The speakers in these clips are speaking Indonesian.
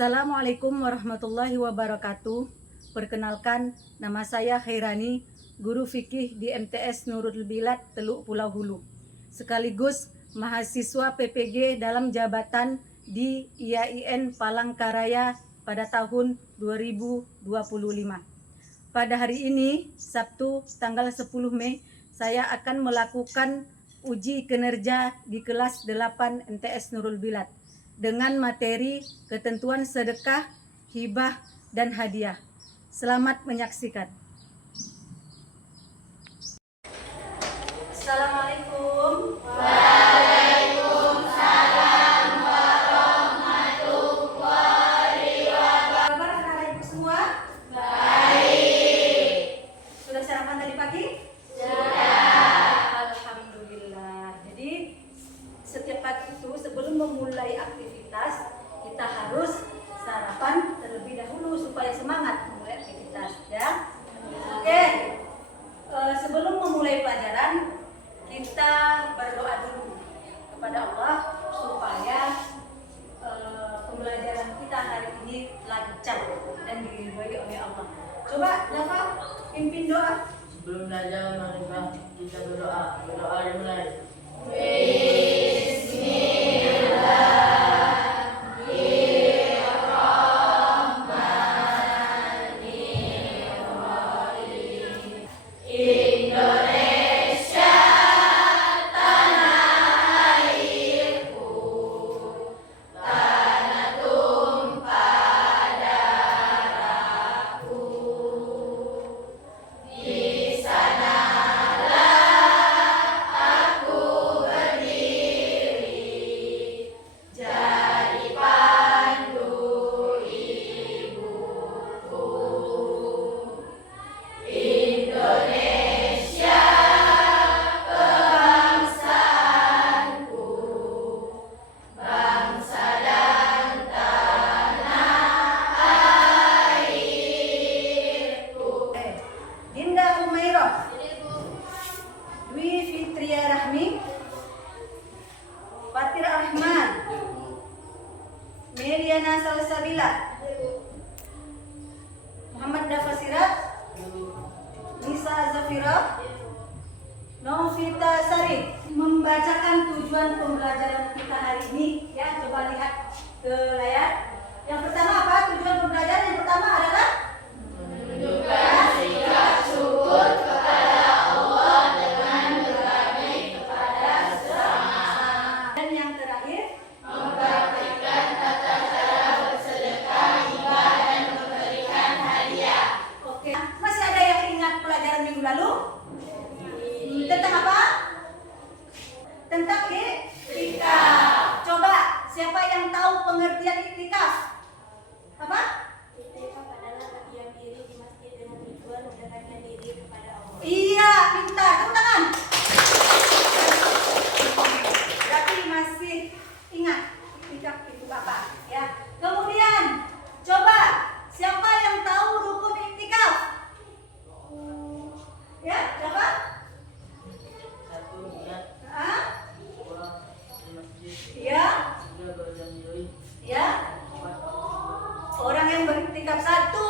Assalamualaikum warahmatullahi wabarakatuh. Perkenalkan, nama saya Khairani, guru fikih di MTS Nurul Bilad, Teluk Pulau Hulu. Sekaligus mahasiswa PPG dalam jabatan di IAIN Palangkaraya pada tahun 2025. Pada hari ini, Sabtu tanggal 10 Mei, saya akan melakukan uji kinerja di kelas 8 MTS Nurul Bilad dengan materi ketentuan sedekah, hibah, dan hadiah. Selamat menyaksikan. Assalamualaikum. Waalaikumsalam warahmatullahi wabarakatuh. Kabar anak-anakku semua? Baik. Sudah sarapan tadi pagi? Sudah. Alhamdulillah. Jadi setiap pagi itu sebelum memulai aktivitas kita harus sarapan terlebih dahulu supaya semangat memulai aktivitas, ya. Oke. Sebelum memulai pelajaran kita berdoa dulu kepada Allah supaya pembelajaran kita hari ini lancar dan diridhoi oleh Allah. Coba Nafa pimpin doa. Sebelum belajar marilah kita berdoa. Berdoa dimulai. Dinda Umairah, Dwi Fitria Rahmi, Fatir Rahman, Meliana Salsabila, Muhammad Dafasirat, Nisa Zafira, Novita Sari. Membacakan tujuan pembelajaran kita hari ini, ya. Coba lihat ke layar. Yang pertama apa? Tujuan pembelajaran yang pertama adalah menunjukkan sikap syukur kepada Allah dengan berbagi kepada sesama. Dan yang terakhir, mempraktikkan tata cara bersedekah, hibah, dan memberikan hadiah. Oke, masih ada yang ingat pelajaran minggu lalu? Tentang apa? Tentang iktikaf. Coba siapa yang tahu pengertian iktikaf? Apa? Iktikaf adalah berdiam diri di masjid dengan tujuan mendekatkan diri kepada Allah. Iya, pintar. Tepuk tangan. Berarti masih ingat iktikaf itu apa, ya. Kemudian, coba siapa yang tahu rukun iktikaf? Ya, siapa? Satu, niat. Hah? Dua, di masjid. Ya, Tiga, berdiam diri. ya. Empat, Orang yang beriktikaf satu,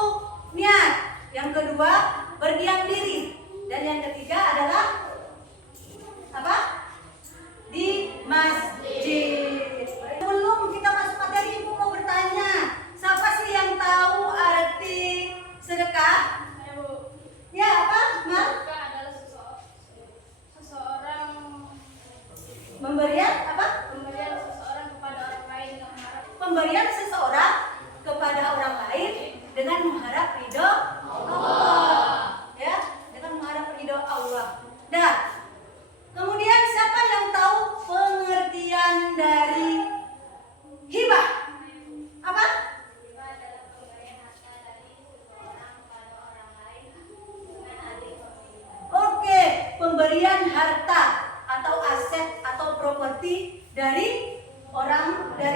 niat. Yang kedua, berdiam diri. Dan yang ketiga adalah apa? Di masjid. Sebelum kita masuk materi, Ibu mau bertanya, siapa sih yang tahu arti sedekah? Ayo, Ya, apa? Mal? sedekah adalah seseorang Pemberian apa? pemberian seseorang kepada orang lain dengan mengharap Pemberian seseorang kepada orang lain dengan mengharap ridho Allah. Ya, dengan mengharap ridho Allah. Nah, kemudian siapa yang tahu pengertian dari hibah? Apa? hibah adalah pemberian harta dari seseorang kepada orang lain dengan alih pemilihan. Oke, pemberian harta atau aset atau properti dari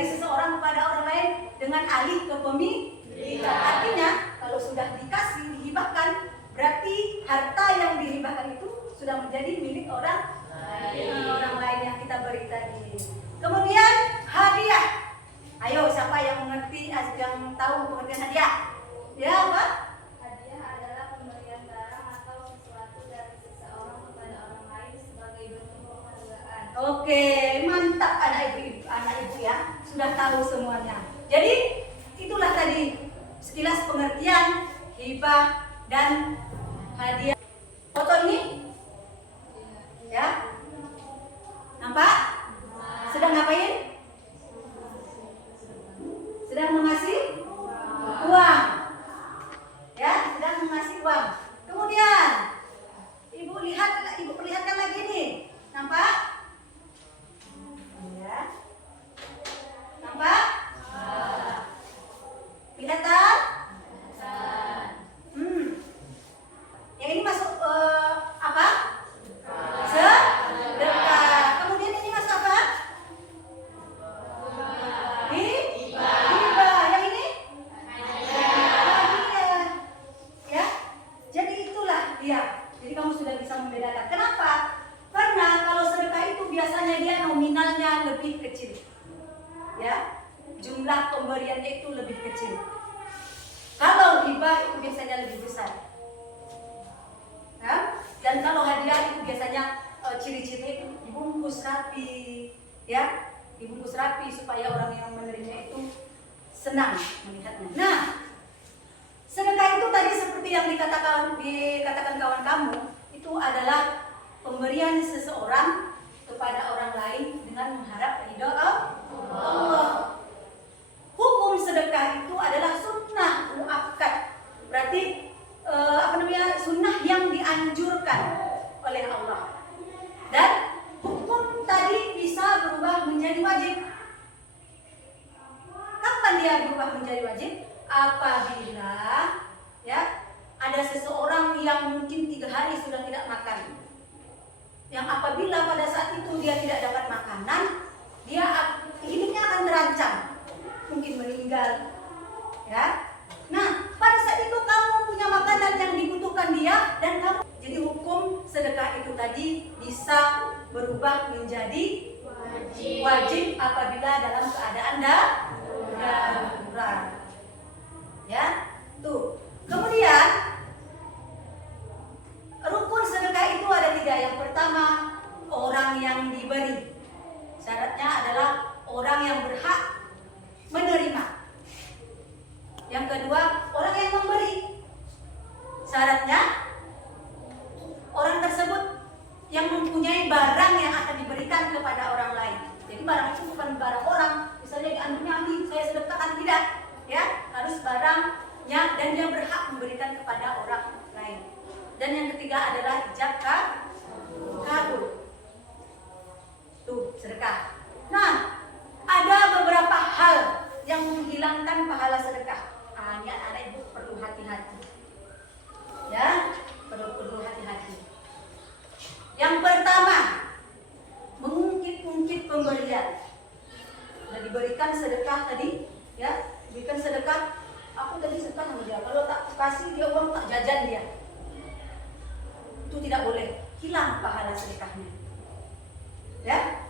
seseorang kepada orang lain dengan alih kepemilikan. Artinya, kalau sudah dikasih, dihibahkan, berarti harta yang dihibahkan itu sudah menjadi milik orang lain yang kita beri tadi. Kemudian hadiah. Ayo, siapa yang mengerti, yang tahu pengertian hadiah? Ya, apa? Hadiah adalah pemberian barang atau sesuatu dari seseorang kepada orang lain sebagai bentuk penghargaan. Oke, mantap anak ibu ya, sudah tahu semuanya. Jadi itulah tadi sekilas pengertian hibah dan hadiah. Foto ini, ya, nampak? Sedang ngapain? Sedang mengasih uang, ya, sedang mengasih uang. Kemudian ibu perlihatkan lagi nih, nampak? Ya, nampak? Kelihatan? Yang ini masuk apa? Sedekah. Kemudian ini masuk apa? Hibah. Yang ini? Hadiah. Ya. Jadi itulah dia. Jadi kamu sudah bisa membedakan. Kenapa? Karena kalau sedekah itu biasanya dia nominalnya lebih kecil. Ya. Jumlah pemberiannya itu lebih kecil. Kalau hibah itu biasanya lebih besar. Ya? Dan kalau hadiah itu biasanya ciri-cirinya itu dibungkus rapi, ya, dibungkus rapi supaya orang yang menerima itu senang melihatnya. Nah, sedekah itu tadi seperti yang dikatakan kawan kamu, itu adalah pemberian seseorang kepada orang lain dengan mengharap ridho Allah. Hukum sedekah itu adalah sunnah muakkad, berarti sunnah yang dianjurkan oleh Allah. Dan hukum tadi bisa berubah menjadi wajib. Kapan dia berubah menjadi wajib? Apabila ya ada seseorang yang mungkin 3 hari sudah tidak makan. Yang apabila pada saat itu dia tidak dapat makanan, dia hidupnya akan terancam, mungkin meninggal. Ya. Nah, pada saat itu kamu punya makanan yang dibutuhkan dia dan kamu, jadi hukum sedekah itu tadi bisa berubah menjadi wajib apabila dalam keadaan darurat. Ya, tuh. Kemudian rukun sedekah itu ada 3. Yang pertama, orang yang diberi. Syaratnya adalah orang yang berhak menerima. Yang kedua, orang yang memberi. Syaratnya orang tersebut yang mempunyai barang yang akan diberikan kepada orang lain. Jadi barang itu bukan barang orang, misalnya diambilnya saya sedekahkan, tidak, ya, harus barangnya dan dia berhak memberikan kepada orang lain. Dan yang ketiga adalah ijab kabul. Tuh, sedekah. Nah, ada beberapa hal yang menghilangkan pahala sedekah. Ini anak-anak ibu perlu hati-hati. Ya, perlu hati-hati. Yang pertama, mengungkit-ungkit pemberian. Sudah diberikan sedekah tadi, ya, diberikan sedekah. Aku tadi sedekah sama dia. Kalau tak kasih dia uang, tak jajan dia. Itu tidak boleh. Hilang pahala sedekahnya. Ya.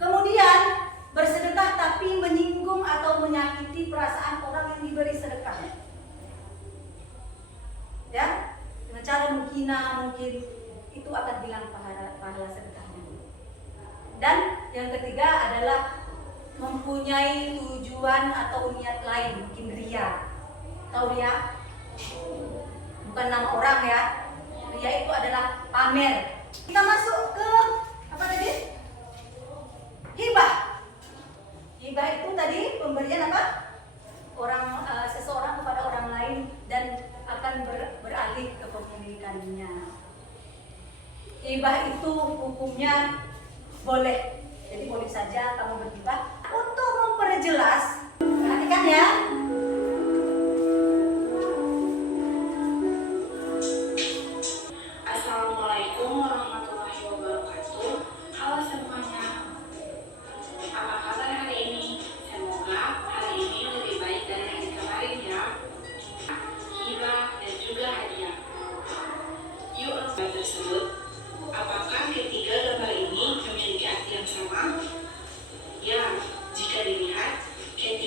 Kemudian bersedekah tapi menyinggung atau menyakiti perasaan orang yang diberi sedekah. Ya, dengan cara menghina mungkin, itu akan hilang pahala sedekahnya. Dan yang ketiga adalah mempunyai tujuan atau niat lain, mungkin ria. Tahu ria? Bukan nama orang ya. Ria itu adalah pamer. Kita masuk ke apa tadi? Hibah. Hibah itu tadi pemberian apa? Seseorang kepada orang lain dan akan beralih ke kepemilikannya. Hibah itu hukumnya boleh. Jadi boleh saja kamu berhibah. Untuk memperjelas, perhatikan ya. Assalamualaikum warahmatullahi wabarakatuh. Halo semuanya. Apa kabar hari ini? Semoga hari ini lebih baik dari hari kemarin ya. Hibah dan juga hadiah. Yuk lembar tersebut. Apakah ketiga gambar ini memiliki arti yang sama? Ya, jika dilihat, ketiga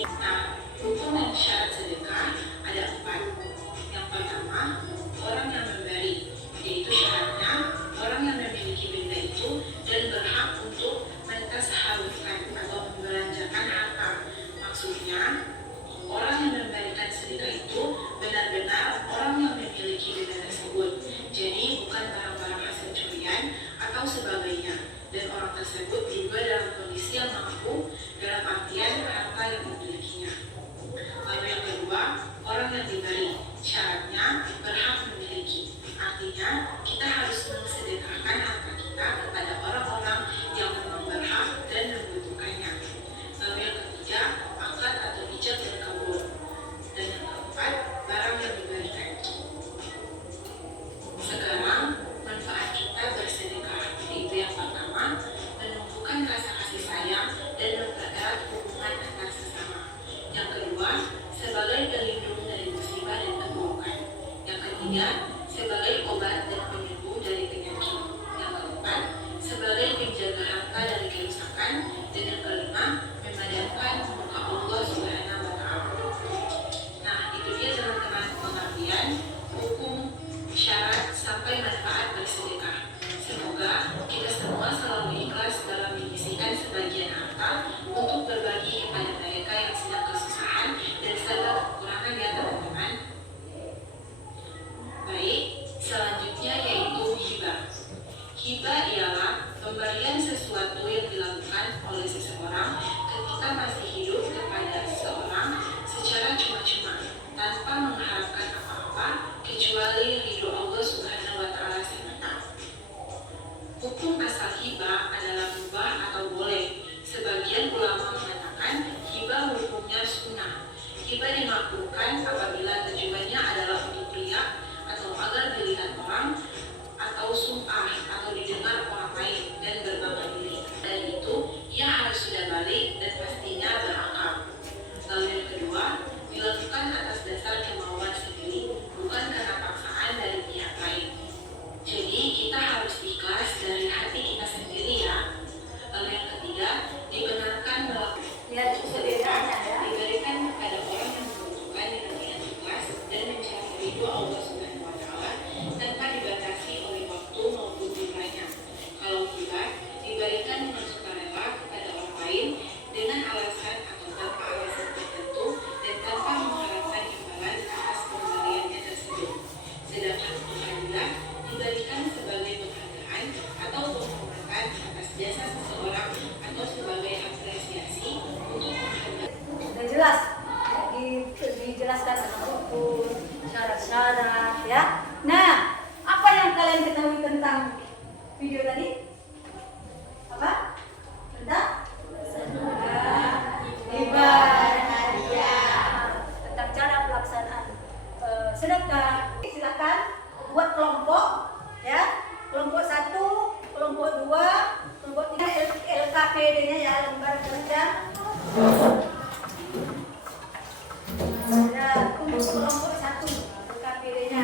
tersebut juga dalam kondisi yang mampu dalam artian harta yang dimilikinya. Lalu yang kedua, orang yang diberi, syaratnya berhak memiliki. Artinya, kita harus mensedekahkan harta kita kepada orang-orang yang memang berhak dan membutuhkannya. Lalu yang ketiga, akad atau ijab dan kabul. Dan yang keempat, barang yang diberikan. Sekarang, manfaat kita bersedekah, yaitu yang pertama, menumbuhkan rasa kasih sayang dan mempererat hubungan antar sesama. Yang kedua, sebagai pelindung dari musibah dan keburukan. Yang ketiga, sebagai obat dan penyembuh dari penyakit. Yang keempat, sebagai penjaga harta dari kerusakan. Dan yang kelima, memadamkan muka Allah Subhanahu wa Ta'ala. Nah, itu dia teman-teman pengertian hukum, syarat, sampai manfaat bersedekah. Semoga kita semua selalu ikhlas dalam menyisihkan sebagian harta untuk berbagi kepada mereka yang sedang kesusahan dan serta kekurangan ya teman-teman. Baik, selanjutnya yaitu hibah. Hibah ialah pemberian sesuatu yang dilakukan oleh seseorang ketika masih hidup kepada seseorang secara cuma-cuma tanpa mengharapkan apa-apa kecuali ridho Allah Subhanahu wa Ta'ala semata. Hukum asal hibah adalah mubah atau boleh. Sebagian ulama mengatakan hibah hukumnya sunnah. Hibah dimakruhkan apabila tujuannya adalah untuk riya atau agar dilihat orang, atau sum'ah atau didengar orang lain dan berbangga diri. Dan itu ia harus sudah balik dan pastinya berakal. Lalu yang kedua, dilakukan atas dasar kemauan sendiri, bukan karena paksaan dari pihak lain. Jadi kita harus ikhlas dari hati kita sendiri ya. Lalu yang ketiga, dibenarkan melakukan diberikan kepada orang yang membutuhkan dengan ikhlas dan mencari ridho Allah Subhanahu wa Ta'ala tanpa dibatasi oleh waktu maupun jumlahnya. Kalau hibah diberikan dengan sukarela kepada orang lain dengan alasan atau tanpa alasan tertentu dan tanpa mengharapkan imbalan atas pemberiannya tersebut. Sedangkan hadiah diberikan sebagai penghargaan atau penghormatan atas jasa seseorang atau sebagai apresiasi untuk menghargai. Sudah jelas dijelaskan hukum, syarat-syarat ya. Nah, apa yang kalian ketahui tentang video tadi? Apa? Tentang hibah dan hadiah, tentang cara pelaksanaan sedekah. Silakan buat kelompok ya, kelompok 1, kelompok 2, kelompok 3, LKPD-nya ya, lembar kerja. Nah, untuk kelompok 1 LKPD-nya,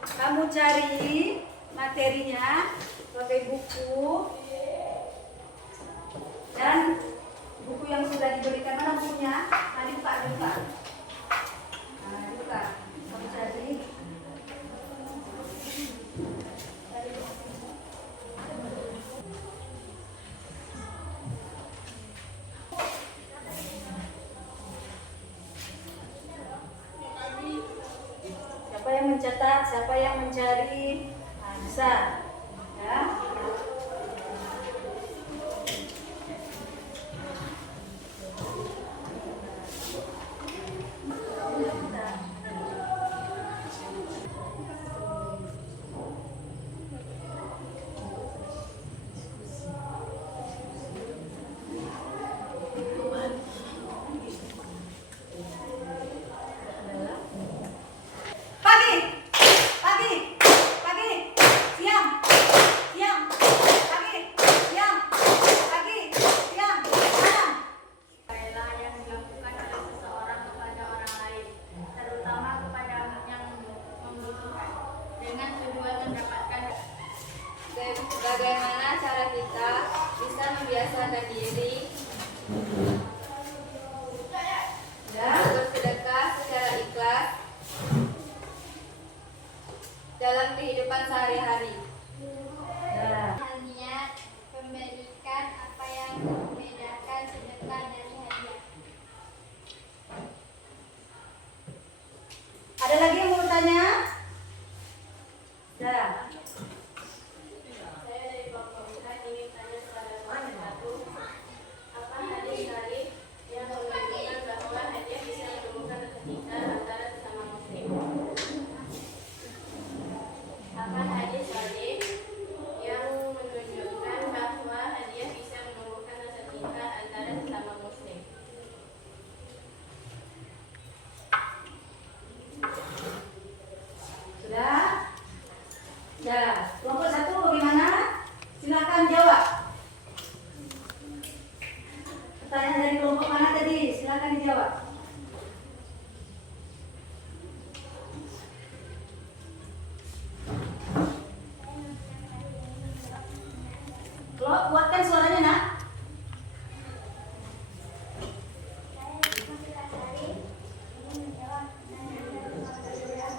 kamu cari materinya sebagai buku dan buku yang sudah diberikan. Mana bukunya? Tadi buka. Nah, buka. Kamu cari. Siapa yang mencatat, siapa yang mencari, nah, bisa ya. Bagaimana cara kita bisa membiasakan diri bersedekah secara ikhlas dalam kehidupan sehari-hari. Niat memberikan apa yang membedakan sedekah dari hadiah. Ada lagi yang mau tanya? Ya. Saya dari kelompok Ustaz ingin tanya kepada Bapak. Kuatkan suaranya, Nak. Saya Risma Pitasari ingin menjawab pertanyaan dari Bapak Saudara.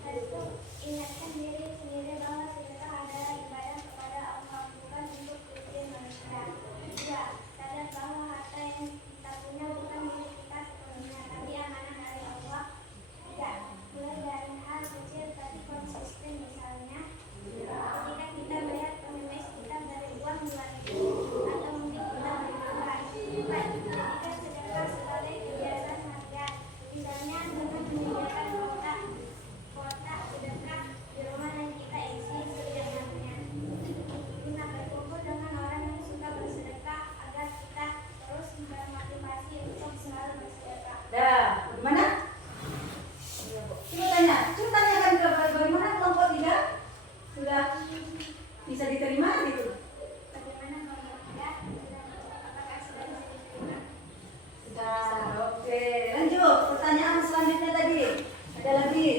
Satu, ingatkan diri sendiri bahwa sedekah adalah ibadah kepada Allah, bukan untuk pujian manusia. Dua, sadar bahwa harta yang kita punya bukan milik kita sepenuhnya, tapi amanah dari Allah. Tiga, mulai dari hal kecil tapi konsisten, misalnya ketika kita melihat pengemis kita dari uang 2.000 atau mungkin kita berkorban. Empat, jadikan sedekah sebagai kebiasaan harian, misalnya dengan menyediakan kotak sedekah di rumah yang kita isi sebanyak-banyaknya. Lima, berkumpul dengan orang yang suka bersedekah agar kita terus bermotivasi untuk selalu bersedekah. Dah, gimana? Coba tanyakan ke bagaimana kelompok 3 sudah bisa diterima gitu. Bagaimana kalau tidak? Apakah sudah bisa diterima? Sudah, oke. Lanjut, pertanyaan selanjutnya tadi. Ada lagi.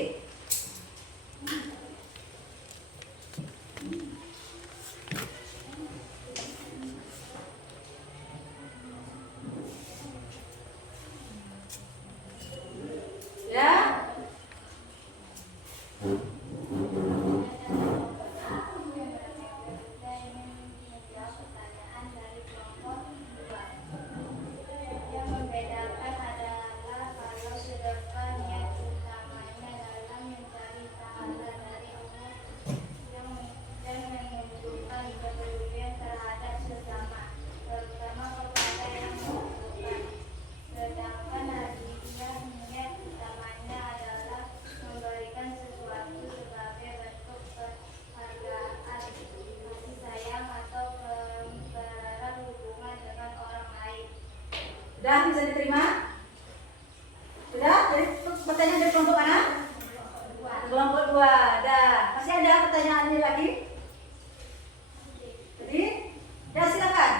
Ya? Yang membedakan adalah kalau sedekah niat utamanya dalam mencari pahala dari Allah dan menunjukkan kepedulian terhadap sesama, terutama kepada yang membutuhkan. Sedangkan hadiah niat utamanya adalah memberikan sesuatu sebagai bentuk penghargaan, kasih sayang atau mempererat hubungan dengan orang lain. Sudah bisa diterima? Sudah? Jadi pertanyaan dari kelompok mana? Kelompok 2. Dah. Masih ada pertanyaan ini lagi? Jadi, ya silakan.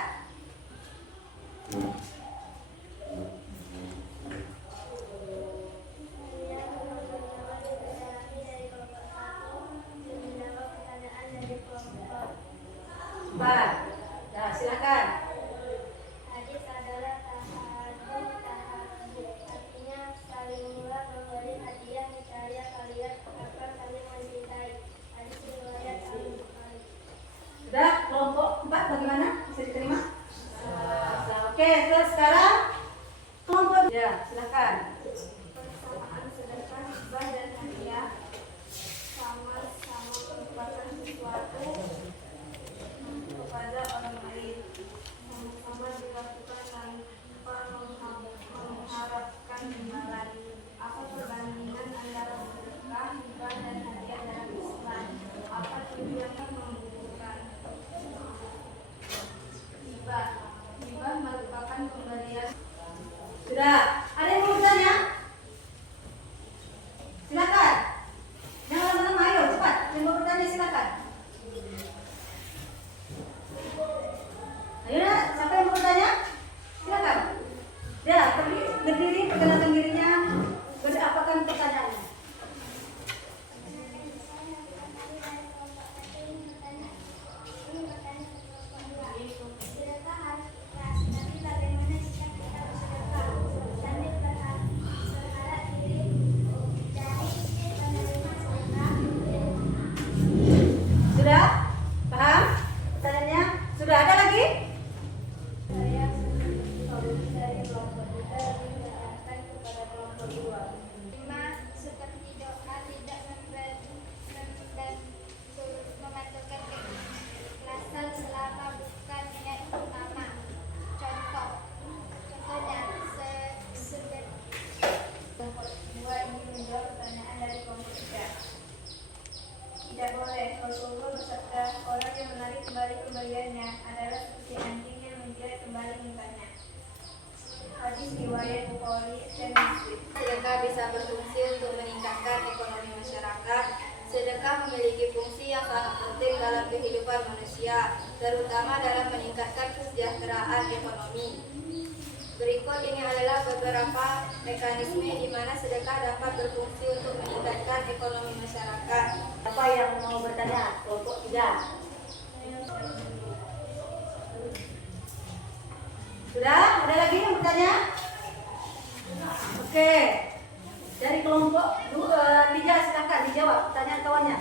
Saya menjawab dari kelompok 1 dan menjawab pertanyaan dari kelompok 4. Dah, silakan. hadis adalah tahajud, artinya saling mula memberi hadiah niscaya kalian akan saling mencintai. Hadis riwayat Al-Bukhari. Sudah, kelompok 4 bagaimana? Bisa diterima? Oke, terus sekarang kelompok ya, silakan. Persamaan sedekah, hibah dan hadiah sama-sama merupakan sesuatu kepada orang lain, sama-sama dilakukan tanpa mengharapkan imbalan. Apa perbandingan antara sedekah, hibah dan hadiah dalam Islam? Apa tujuannya mengumpulkan? Hibah merupakan pemberian. Sudah, ada yang mau bertanya? Silakan. Jangan lama-lama, ayo cepat. Yang mau bertanya silakan. Ayo nak, siapa yang mau bertanya? Silakan. Ya, tapi berdiri, perkenalkan dirinya. Apakan pertanyaannya? Sedekah harus ikhlas, tapi bagaimana jika kita bersedekah sambil berharap diri dari penerima sedekah? Sudah? Paham? Pertanyaannya? Sudah ada lagi? Saya solusi dari kelompok 3 lebih menekankan kepada kelompok 2. 5. Seperti doa tidak dan memantulkan keikhlasan selama bukan niat utama. Contohnya sesudah kelompok 2 ingin menjawab pertanyaan dari kelompok 3. Tidak boleh. Rasulullah bersabda, orang yang menarik kembali kembaliannya adalah seperti anjing yang menjilat kembali mukanya. Hadis riwayat Bukhari dan Muslim. Sedekah bisa berfungsi untuk meningkatkan ekonomi masyarakat. Sedekah memiliki fungsi yang sangat penting dalam kehidupan manusia, terutama dalam meningkatkan kesejahteraan ekonomi. Berikut ini adalah beberapa mekanisme di mana sedekah dapat berfungsi untuk meningkatkan ekonomi masyarakat. Apa yang mau bertanya? Kelompok 3. Sudah? Ada lagi yang bertanya? Oke. Dari kelompok 3 silakan dijawab pertanyaan kawannya.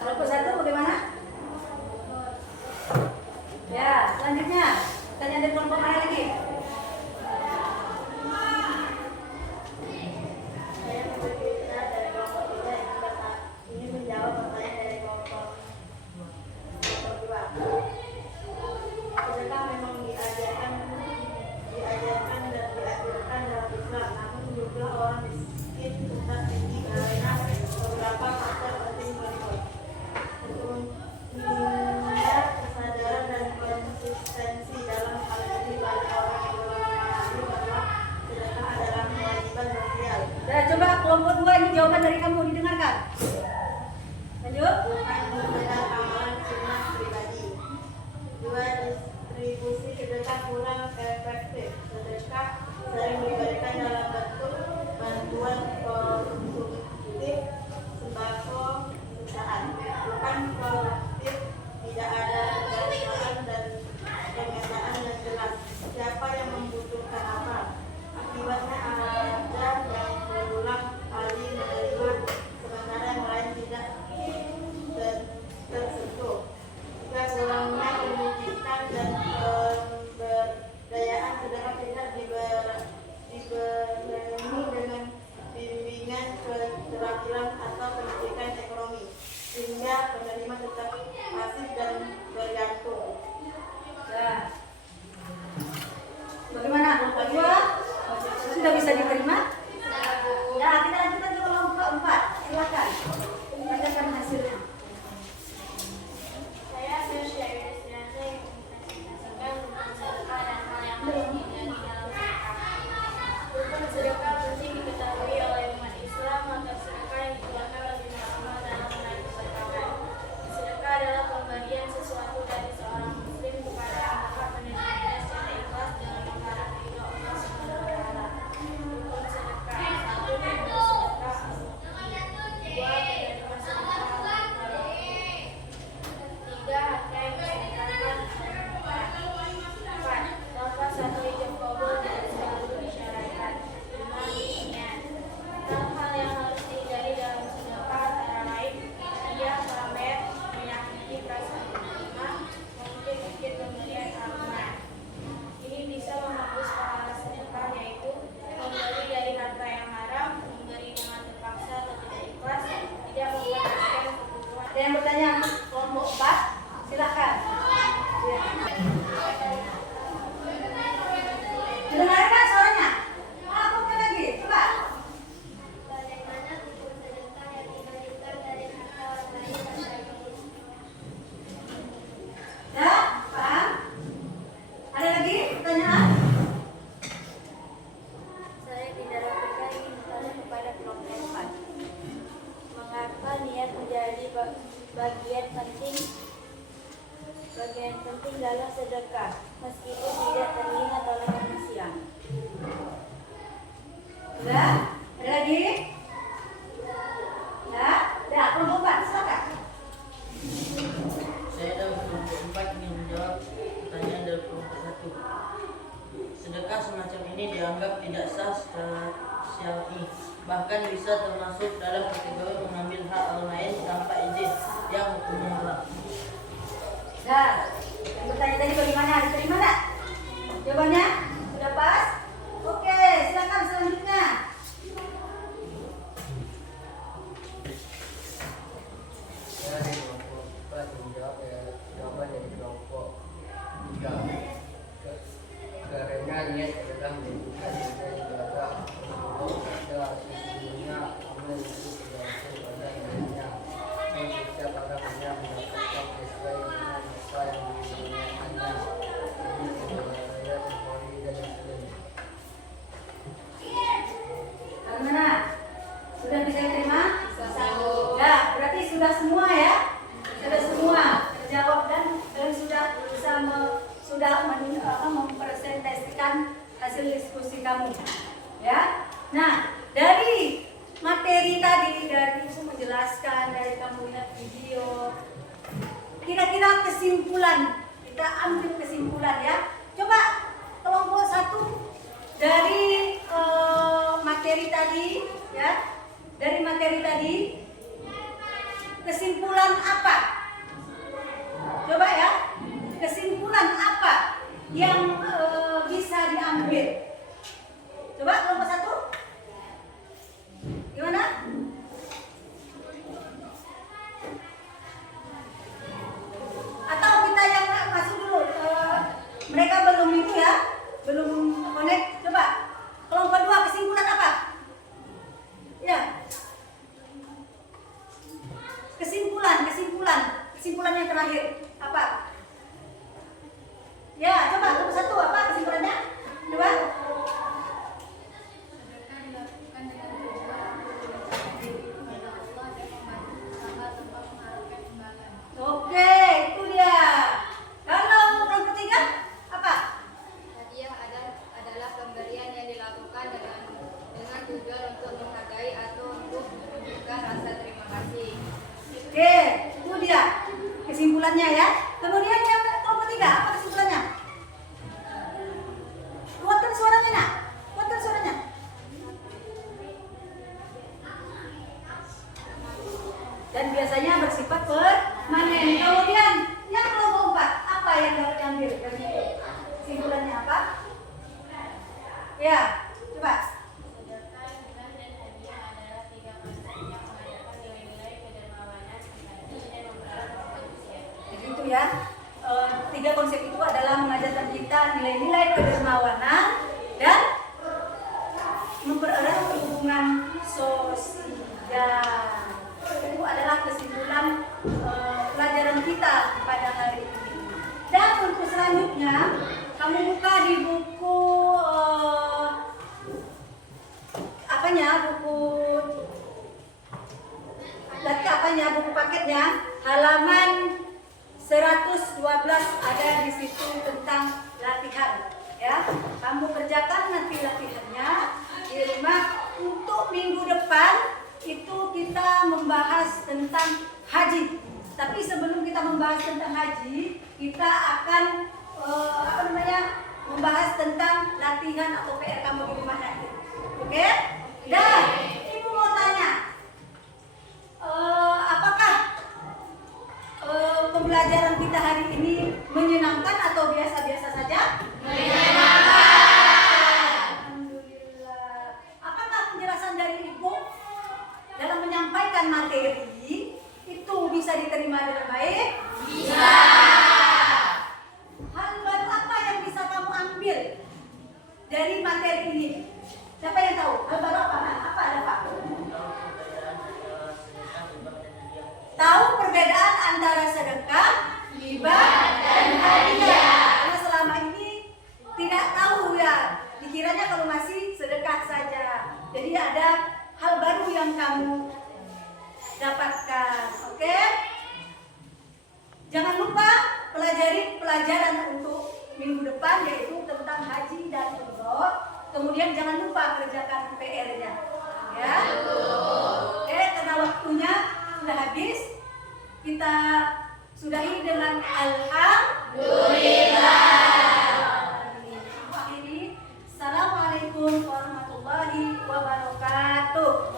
Kelompok 1 bagaimana? Ya, selanjutnya pertanyaan dari kelompok mana lagi? Saya bercerita dari kelompok 3 yang ingin menjawab pertanyaan dari kelompok 2. Sedekah memang diajarkan dan diajarkan dalam Islam, namun jumlah orang miskin tetap tinggi karena beberapa faktor penting berikut. Minimnya kesadaran dan konsistensi dalam hal ini bagi orang yang belum memahami bahwa sedekah adalah kewajiban sosial. Ya, coba kelompok 2 ini jawaban dari kamu didengarkan. Lanjut. bukan sekedar amalan sunnah pribadi. 2. Distribusi sedekah kurang efektif. Sedekah sering diberikan dalam bentuk bantuan konsumtif, sembako, perusahaan, bukan kolektif. Tidak ada dasar dan pemetaan yang jelas siapa yang membutuhkan apa. Akibatnya ada yang berulang kali menerima sementara yang lain tidak tersentuh. Jika kurangnya pendidikan dan pemberdayaan sedekah tidak dibarengi dengan bimbingan keterampilan atau pendidikan ekonomi, sehingga penerima tetap pasif dan bergantung. Ya. Bagaimana kelompok 2? Sudah bisa diterima? Ya, kita lanjutkan ke kelompok 4. Silakan. Bacakan hasilnya. Saya Syahir Destinasi yang mempresentasikan tentang sedekah dan hal yang harus dihindari dalam sedekah. Rukun sedekah penting diketahui oleh umat Islam, maka sedekah yang dikeluarkan lebih maksimal dalam menarik keberkahan. Sedekah adalah pemberian sesuatu dari seorang muslim kepada yang berhak menerimanya secara ikhlas dengan mengharap ridho Allah Subhanahu wa Ta'ala. Rukun sedekah 1. Memberi sedekah. 2. Menerima sedekah. 3. Harta yang disedekahkan. 4. Lafaz atau ijab qabul tidak selalu disyaratkan. 5. Niat. Hal-hal yang harus dihindari dalam sedekah antara lain dia pamer, menyakiti perasaan penerima, mungkin pemberian amanah. Ini bisa menghapus pahala sedekah, yaitu memberi dari harta yang haram, memberi dengan terpaksa atau tidak ikhlas, tidak memuaskan kebutuhan. Ada yang bertanya kelompok 4? Silakan. Ya. Dengarkan suaranya. Apa lagi? Coba. Bagaimana rukun sedekah yang diberikan dari harta orang lain pada Ya, paham? Ada lagi pertanyaan? Saya tidak rapikan ingin bertanya kepada kelompok 4. Mengapa niat menjadi bagian penting dalam sedekah, meskipun tidak terlihat oleh manusia? Sudah? Ada lagi? Ya, ya kelompok 4 silakan. Saya dari kelompok 4 ingin menjawab pertanyaan dari kelompok 1. Sedekah semacam ini dianggap tidak sah secara syar'i, bahkan bisa termasuk dalam kategori mengambil hak orang lain tanpa izin yang hukumnya haram. Nah, yang bertanya tadi bagaimana? Diterima tak? Jawabannya? Sudah pas? Oke, silakan selanjutnya. Saya dari kelompok 4 menjawab jawaban dari kelompok 3. Karena niat adalah menentukan nilai ibadah untuk ada sesungguhnya amal itu tergantung pada niatnya. Dan setiap orang hanya mendapatkan sesuai dengan apa yang diniatkannya. Ini adalah ayat Bukhari dan Muslim. Bagaimana? Sudah bisa diterima? Ya, berarti sudah semua ya? Sudah semua terjawab dan sudah bisa mempresentasikan hasil diskusi kamu. Ya. Nah, dari materi tadi, dari Ibu menjelaskan, dari kamu lihat video, kira-kira kesimpulan, kita ambil kesimpulan ya. Coba kelompok 1 dari materi tadi ya, dari materi tadi kesimpulan apa? Coba ya, kesimpulan apa yang bisa diambil? Coba kelompok 1, gimana? Atau kita yang masuk dulu, mereka belum itu ya, belum connect. Coba kelompok 2 kesimpulan apa? Ya, kesimpulan yang terakhir apa? Ya, coba kelompok 1 apa kesimpulannya? Coba. Oke, itu dia. Kalau kelompok 3 apa? Hadiah adalah pemberian yang dilakukan dengan tujuan untuk menghargai atau untuk menunjukkan rasa terima kasih. Oke, itu dia kesimpulannya ya. Kemudian yang kelompok 3 apa kesimpulannya? Kuatkan suaranya nak, kuatkan suaranya. Dan biasanya bersifat permanen. Kemudian yang kelompok 4 apa yang dapat diambil dari itu? Kesimpulannya apa? Ya, coba. Jadi itu ya, 3 konsep itu adalah mengajarkan kita nilai-nilai kedermawanan dan mempererat hubungan sosial. Itu adalah kesimpulan pelajaran kita pada hari ini. Dan untuk selanjutnya, kamu buka di buku buku paketnya, halaman 112 ada di situ tentang latihan. Ya, kamu kerjakan nanti latihannya di rumah. Untuk minggu depan itu kita membahas tentang haji. Tapi sebelum kita membahas tentang haji, kita akan membahas tentang latihan atau PR kamu di rumah nanti. Oke? Dan Ibu mau tanya, apakah pembelajaran kita hari ini menyenangkan atau biasa-biasa saja? Alhamdulillah. Apakah penjelasan dari Ibu dalam menyampaikan materi itu bisa diterima dengan baik? Bisa. Hal baru apa yang bisa kamu ambil dari materi ini? Siapa yang tahu? Hal baru apa? Apa ada Pak? Tahu perbedaan antara sedekah, hibah, dan hadiah. Karena selama ini tidak tahu ya, dikiranya kalau masih sedekah saja. Jadi ada hal baru yang kamu dapatkan. Oke? Jangan lupa pelajari pelajaran untuk minggu depan, yaitu tentang haji dan umroh. Kemudian jangan lupa kerjakan PR-nya. Ya. Oke, karena waktunya sudah habis, kita sudahi dengan alhamdulillah. Akhiri, assalamualaikum warahmatullahi wabarakatuh.